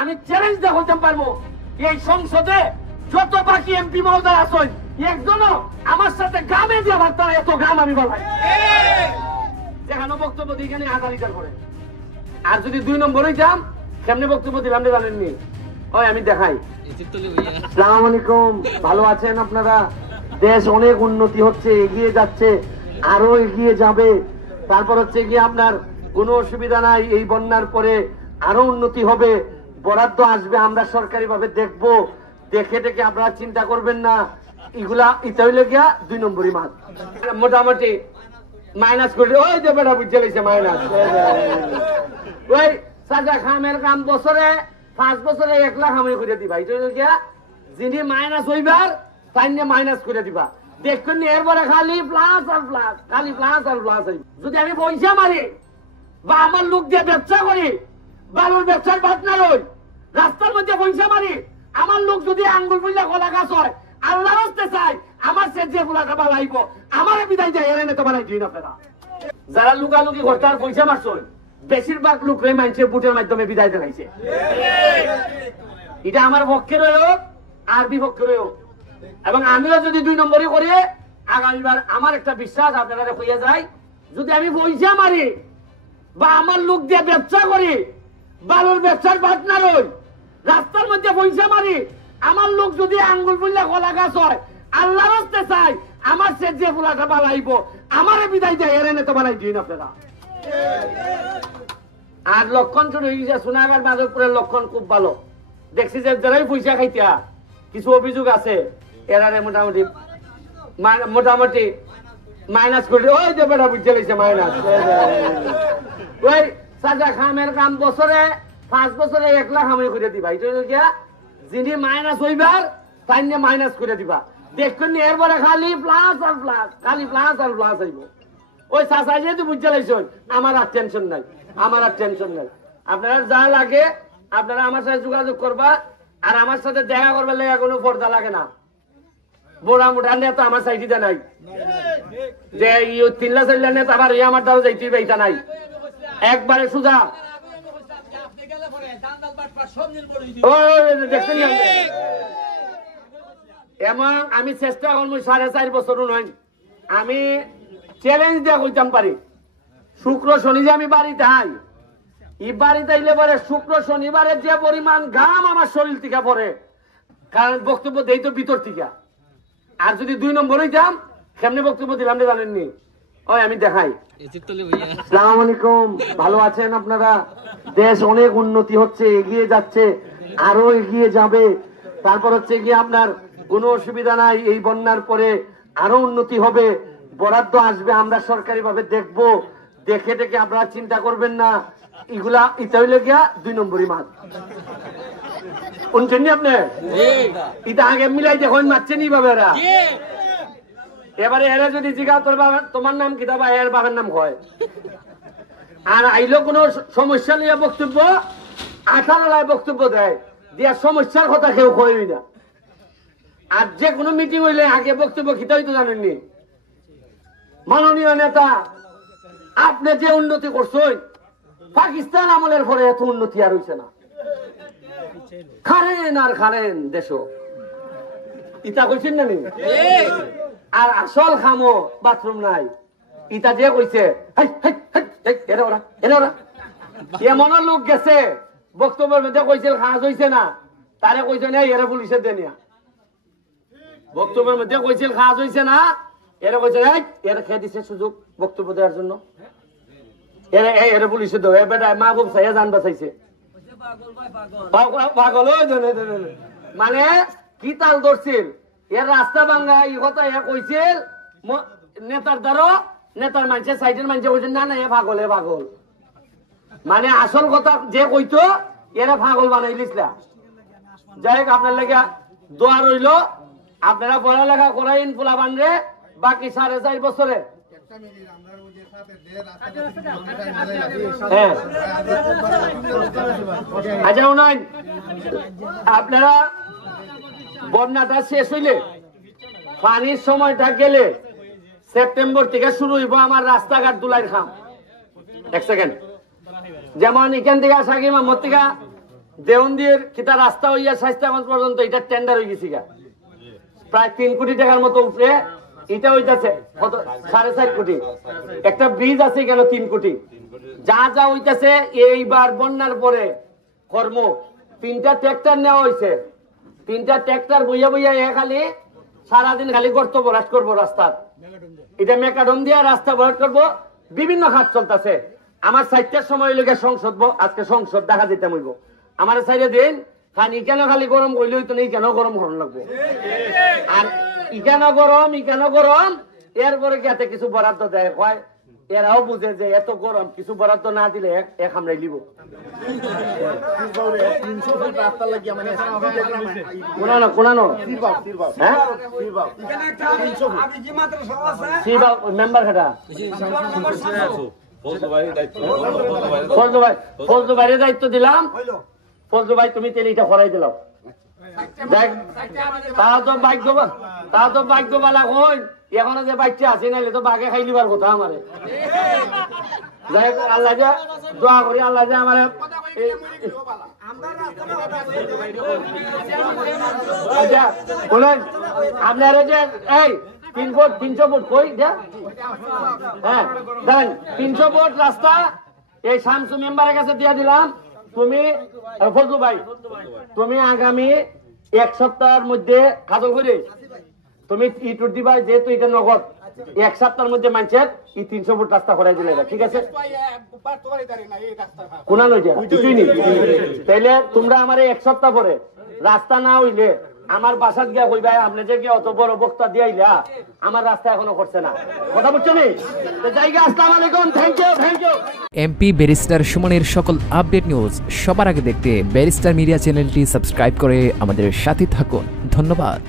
আমি চ্যালেঞ্জ দিয়ে বলতে পারবো এই সংসদে যত বাকি এমপি মহোদয় আছেন একজনও আমার সাথে গ্রামে যে ভাবতে এত গ্রাম আমি বলাই যেখানে বক্তব্য দিই এখানে আধারিকার করে। আর যদি 2 নম্বরে যাম কেমনে বক্তব্য দিলাম জানেননি? ওই আমি দেখাই। আসসালামু আলাইকুম, ভালো আছেন আপনারা? দেশ অনেক উন্নতি হচ্ছে, এগিয়ে যাচ্ছে, আরো এগিয়ে যাবে। তারপর হচ্ছে গিয়ে আপনার কোনো অসুবিধা নাই, এই বন্যার পরে আরো উন্নতি হবে, বরাদ্দ আসবে, আমরা সরকারি ভাবে দেখবো, দেখে দেখে আপনারা চিন্তা করবেন না। এগুলা এটা হইলে গিয়া 2 নম্বরই মাছ মোটামুটি মাইনাস করে ওই যে বেটা বুঝে লেছে মাইনাস। ওই সাজা খামের কাম বছরে 5 বছরে 1 লাখ আমি করে দিবা, এটা হইলে গিয়া যিনি মাইনাস হইবার তাই নিয়ে মাইনাস করে দিবা। দেখুন এরপরে খালি প্লাস আর প্লাস, খালি প্লাস আর প্লাস। যদি আমি পয়সা মারি বা আমার লোক দিয়ে ব্যবসা করি, বালুর ব্যবসার পার্টনার হই, রাস্তার মধ্যে পয়সা মারি, আমার লোক যদি আঙ্গুল বুঝলে কলা গাছ হয়, আল্লাহ রাস্তে চাই আমার সে যে ফুলাটা বানাইব আমার বিদায় যায় এনে তো বানাই দিন আপনারা। যারা লুকালুকি করতে আর পয়সা মারছেন বেশিরভাগ লোকরাই মানুষের বুটের মাধ্যমে বিদায় জানাইছে। এটা আমার পক্ষের হোক আর বিপক্ষের হোক, এবং আমিও যদি 2 নম্বরই করি আগামীবার আমার একটা বিশ্বাস আপনারা কইয়া যায়, যদি আমি পয়সা মারি বা আমার লোক দিয়ে ব্যবসা করি, বালুর ব্যবসার পার্টনার হই, রাস্তার মধ্যে পয়সা মারি, আমার লোক যদি আঙ্গুল বুঝলে কলা গাছ হয়, আল্লাহ রাস্তে চাই আমার সে যে ফুলাটা বানাইব আমারে বিদায় যায় এনে তো বানাই দিন আপনারা। আর লক্ষণ শুরু হয়ে গেছে সোনাগার মাধবপুরের লক্ষণ খুব ভালো। দেখছি যে যারাই পয়সা খাইতা কিছু অভিযোগ আছে এরারে মোটামুটি মোটামুটি মাইনাস করে ওই যে বেটা বুঝে লেছে মাইনাস। ওই সাজা খামের কাম বছরে 5 বছরে 1 লাখ আমি করে দিবা, এটা হইল গিয়া যিনি মাইনাস হইবার তাই নিয়ে মাইনাস করে দিবা। দেখুন এরপরে খালি প্লাস আর প্লাস, খালি প্লাস আর প্লাস হইব। ওই চাচা যেহেতু বুঝতে লাইছেন আমার আর টেনশন নাই, আমার আর টেনশন নাই। আপনারা যা লাগে আপনারা আমার সাথে যোগাযোগ করবা, আর আমার সাথে দেখা করবার লেগে কোনো পর্দা লাগে না। বড়া মোটা নেতা আমার সাইডিতে নাই যে 3-4 নেতা আবার আমার দ্বারা যাইতে এইটা নাই, একবারে সুজা। এমন আমি চেষ্টা করবো 4.5 বছর নয়, আমি চ্যালেঞ্জ দিয়ে কইতাম পারি শুক্র শনি যে আমি বাড়িতে আই, এই বাড়িতে আইলে পরে শুক্র শনিবারে যে পরিমাণ ঘাম আমার শরীর থেকে পড়ে, কারণ বক্তব্য দেই তো ভিতর থেকে। আর যদি 2 নম্বর হইতাম কেমনি বক্তব্য দিলাম জানেননি? ওই আমি দেখাই। আসসালামু আলাইকুম, ভালো আছেন আপনারা? দেশ অনেক উন্নতি হচ্ছে, এগিয়ে যাচ্ছে, আরো এগিয়ে যাবে। তারপর হচ্ছে গিয়ে আপনার কোনো অসুবিধা নাই, এই বন্যার পরে আরো উন্নতি হবে, বরাদ্দ আসবে, আমরা সরকারি ভাবে দেখবো, দেখে দেখে আপনারা চিন্তা করবেন না। এগুলা এটা হইলে গিয়া 2 নম্বরই মাছ শুনছেন আপনি? এটা আগে মিলাই দেখুন মারছেন এইভাবে এরা। এবারে এরা যদি জিজ্ঞা তোমার নাম কি বা এর বাবার নাম হয়, আর আইলো কোনো সমস্যা নিয়ে বক্তব্য 18 বক্তব্য দেয় দিয়া সমস্যার কথা কেউ কইবি না। আর যে কোনো মিটিং হইলে আগে বক্তব্য খিতা হইতো জানেননি? মাননীয় নেতা আপনি যে উন্নতি করছেন পাকিস্তান আমলের পরে এত উন্নতি আর হইছে না, খারেন আর খারেন দেশ ইটা কইছেন না নি? আর আসল খামো বাথরুম নাই, ইটা যে কইছে এমন লোক গেছে বক্তব্যের মধ্যে কইছিল কাজ হইছে না, তারে কইছে না এরা পুলিশের দেনিয়া। বক্তব্যের মধ্যে কইছিল কাজ হইছে না, এরা কইছে এরা খেয়ে দিছে সুযোগ বক্তব্য দেওয়ার জন্য, এরা পুলিশে দেয় বেটা মাহবুব সাইয়া জান বাঁচাইছে। পাগল মানে কি তাল ধরছিল এর রাস্তা ভাঙ্গা এই কথা এ কইছিল নেতার দ্বারা, নেতার মানুষের সাইডের মানুষে কইছে না না এ পাগল, এ পাগল। মানে আসল কথা যে কইতো এরা পাগল বানাই দিছিল। যাই হোক আপনার লেগে দোয়া রইল, আপনারা পড়ালেখা করাইন পোলা বানরে বাকি 4.5 বছরে। আচ্ছা উনাই আপনারা বন্যাটা শেষ হইলে পানির সময়টা গেলে সেপ্টেম্বর থেকে শুরু হইব আমার রাস্তাঘাট দুলাইয়ের খাম। 1 সেকেন্ড, যেমন এখান থেকে সাকিমা মত্তিকা দেওন্দির কিতা রাস্তা হইয়া স্বাস্থ্যগঞ্জ পর্যন্ত এটা টেন্ডার হয়ে গেছি গা, প্রায় 3 কোটি টাকার মতো উপরে। এটা হইতাছে কত 4.5 কোটি। একটা ব্রিজ আছে কেন 3 কোটি। যা যা হইতাছে এইবার বন্যার পরে কর্ম 3টা ট্রাক্টর নেওয়া হয়েছে। 3টা ট্রাক্টর বইয়া বইয়া খালি সারাদিন খালি গর্ত ভরাট করবো রাস্তার। এটা মেকাডম দিয়ে রাস্তা ভরাট করবো, বিভিন্ন খাত চলতেছে। আমার 4টার সময় লোকের সংসদ, আজকে সংসদ দেখা দিতে হইব। আমার সাইডে দিন খান ইকেন খালি গরম করলে হইতো না, ইকেন গরম করন লাগবো। আর ইকেন গরম এরপরে যাতে কিছু বরাদ্দ দেয় হয়, এরাও বুঝে যে এত গরম কিছু বরাদ্দ না দিলে এক আমরাই লিব। কোনানো হ্যাঁ মেম্বার খাটা ফজলু ভাইয়ের দায়িত্ব দিলাম। ফজলু ভাই তুমি তেলিটা ফরাই দিলাম। তারা তো ভাগ্য বালা হই, এখনো যে বাচ্চা আছে নাইলে তো বাঘে খাই লিবার কথা। আমারে আল্লাহ যা দোয়া করি, আল্লাহ যা আমার বলেন আপনারা যে এই 300 ফুট কই হ্যাঁ দেখেন 300 ফুট রাস্তা এই শামসু মেম্বারের কাছে দিয়ে দিলাম। তুমি ফজলু ভাই তুমি আগামী 1 সপ্তাহের মধ্যে খাদল করে তুমি ইটুর দিবা, যেহেতু এটা নগদ 1 সপ্তাহের মধ্যে মানুষের এই 300 ফুট রাস্তা করাই দিলে, ঠিক আছে? কোনা নয় কিছুই নেই। তাইলে তোমরা আমার 1 সপ্তাহ পরে রাস্তা না হইলে আমার বাসাত গিয়া কইবা আপনি যে অত বড় বক্তা দিয়াইলা আমার রাস্তা এখনো করছে না। কথা বুঝছো নি? জায়গা। আসসালামু আলাইকুম, থ্যাংক ইউ। এমপি ব্যারিস্টার সুমনের সকল আপডেট নিউজ সবার আগে দেখতে ব্যারিস্টার মিডিয়া চ্যানেলটি সাবস্ক্রাইব করে আমাদের সাথে থাকুন। ধন্যবাদ।